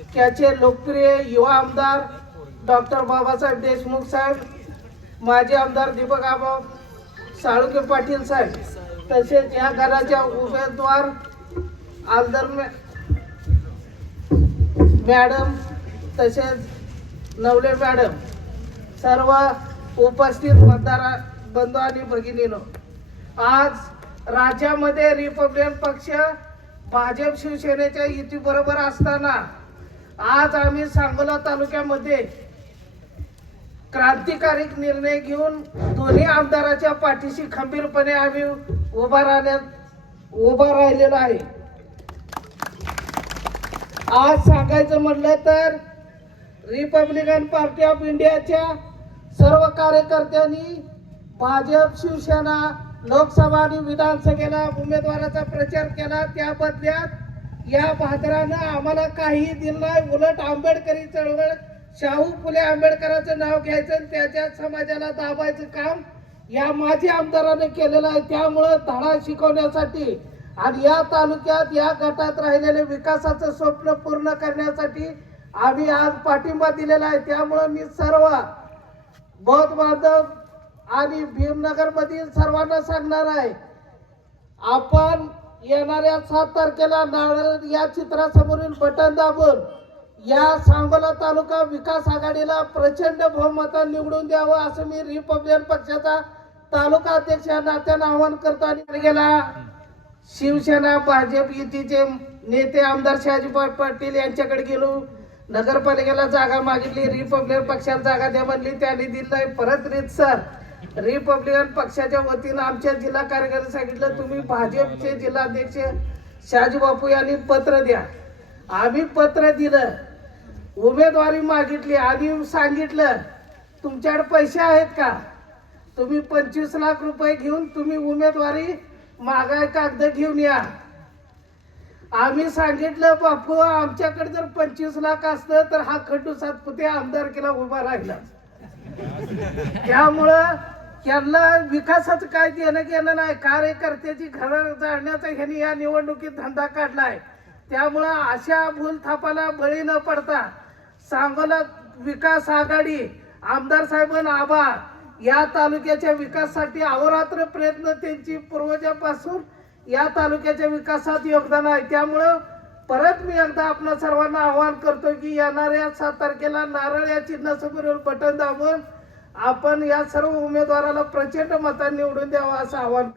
तालुक्याचे लोकप्रिय युवा आमदार डॉक्टर बाबासाहेब देशमुख साहेब, माजी आमदार दीपक आबा साळुंखे पाटील साहेब, तसेच या घराच्या उमेदवार आमदार मॅडम, तसेच नवले मॅडम, सर्व उपस्थित मतदार बंधू आणि भगिनीनो, आज राज्यामध्ये रिपब्लिकन पक्ष भाजप शिवसेनेच्या युती बरोबर असताना आज आम्ही सांगोला तालुक्यामध्ये क्रांतिकारी निर्णय घेऊन दोन्ही आमदाराच्या पाठीशी खंबीरपणे आम्ही उभा राहिलेलो आहे. आज सांगायचं म्हटलं तर रिपब्लिकन पार्टी ऑफ इंडियाच्या सर्व कार्यकर्त्यांनी भाजप शिवसेना लोकसभा आणि विधानसभेला उमेदवाराचा प्रचार केला. त्या बदल्यात या भादरानं आम्हाला काही दिलं नाही. उलट आंबेडकरी चळवळ, शाहू फुले आंबेडकरांचं नाव घ्यायचं आणि त्याच्या समाजाला दाबायचं काम या माजी आमदाराने केलेलं आहे. त्यामुळं धडा शिकवण्यासाठी आणि या तालुक्यात या गटात राहिलेले विकासाचं स्वप्न पूर्ण करण्यासाठी आम्ही आज पाठिंबा दिलेला आहे. त्यामुळं मी सर्व बौद्ध बांधव आणि भीमनगर मधील सर्वांना सांगणार आहे, आपण येणाऱ्या 7 तारखेला नारळ या चित्रासमोरील बटन दाबून या सांगोला तालुका विकास आघाडीला प्रचंड बहुमताने निवडून द्यावं असं मी रिपब्लिकन पक्षाचा तालुका अध्यक्ष या नात्यानं आवाहन करतो. आणि गेला शिवसेना भाजप युतीचे नेते आमदार शहाजी पाटील यांच्याकडे गेलो, नगरपालिकेला जागा मागितली, रिपब्लिकन पक्षाला जागा द्या म्हणली, त्यांनी दिली नाही. परत रीतसर रिपब्लिकन पक्षाच्या वतीनं आमच्या जिल्हा कार्यकारिणी सांगितलं, तुम्ही भाजपचे जिल्हाध्यक्ष शहाजी बापू यांनी पत्र द्या. आम्ही पत्र दिलं, उमेदवारी मागितली आणि सांगितलं तुमच्याकडे पैसे आहेत का, तुम्ही 25 लाख रुपये घेऊन तुम्ही उमेदवारी मागाय कागद घेऊन या. आम्ही सांगितलं बापू आमच्याकडे जर 25 लाख असतं तर हा खंडू सातपुते आमदारकीला उभा राहिला. त्यामुळं यांना विकासाचं काय देणं घेणं नाही. कार्यकर्त्याची घरं जाळण्याचा ह्यांनी या निवडणुकीत धंदा काढलाय. त्यामुळं अशा भूलथापाला बळी न पडता सांगोला विकास आघाडी आमदार साहेबांन आबा या तालुक्याच्या विकासासाठी अहोरात्र प्रयत्न त्यांची पूर्वजापासून या तालुक्याच्या विकासात योगदान आहे. त्यामुळं परत मी एकदा आपल्या सर्वांना आवाहन करतो की येणाऱ्या 7 तारखेला नारळ या चिन्हासमोर बटन दाबून आपण या सर्व उमेदवाराला प्रचंड मतांनी निवडून द्यावं असं आवाहन